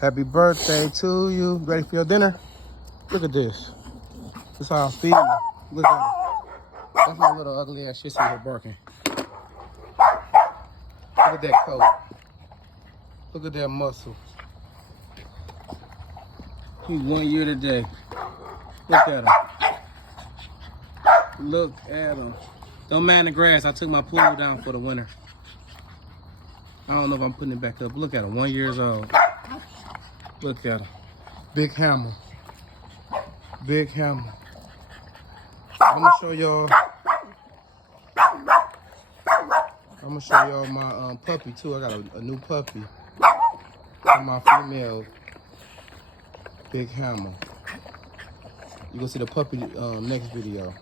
Happy birthday to you. Ready for your dinner? Look at this. This is how I feed you. Look at it. That's my little ugly ass shit here barking. Look at that coat. Look at that muscle. He's 1 year today. Look at him. Look at him. Don't mind the grass. I took my pool down for the winter. I don't know if I'm putting it back up. Look at him. 1 year old. Look at him. Big hammer. Big hammer. I'm gonna show y'all. My puppy too. I got a new puppy for my female. Big hammer. You gonna see the puppy next video.